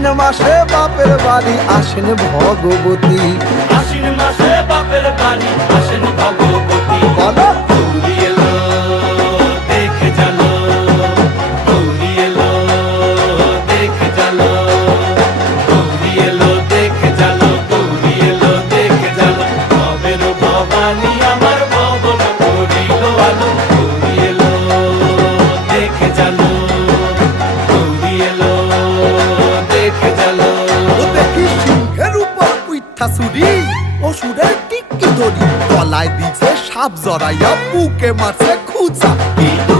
আশ্বিন মাসে বাপের বাড়ি আসেন ভগবতী। আশ্বিন মাসে বাপের বাড়ি আসেন ভগবতী। বলো গৌরী এলো দেখে জানো, গৌরী এলো দেখে জানো, গৌরী এলো দেখে জানো, গৌরী এলো দেখে জানো। ভবের ভবানী আমার ভবন করিল আলো। গৌরী এলো দেখে জানো, গৌরী এলো দেখে জানো। ও দেখি সিংহের উপর উইঠা চুরি, অসুরের টিকি ধরি গলায় দিছে সাপ জড়াইয়া বুকে মারছে খুঁচা। কিন্তু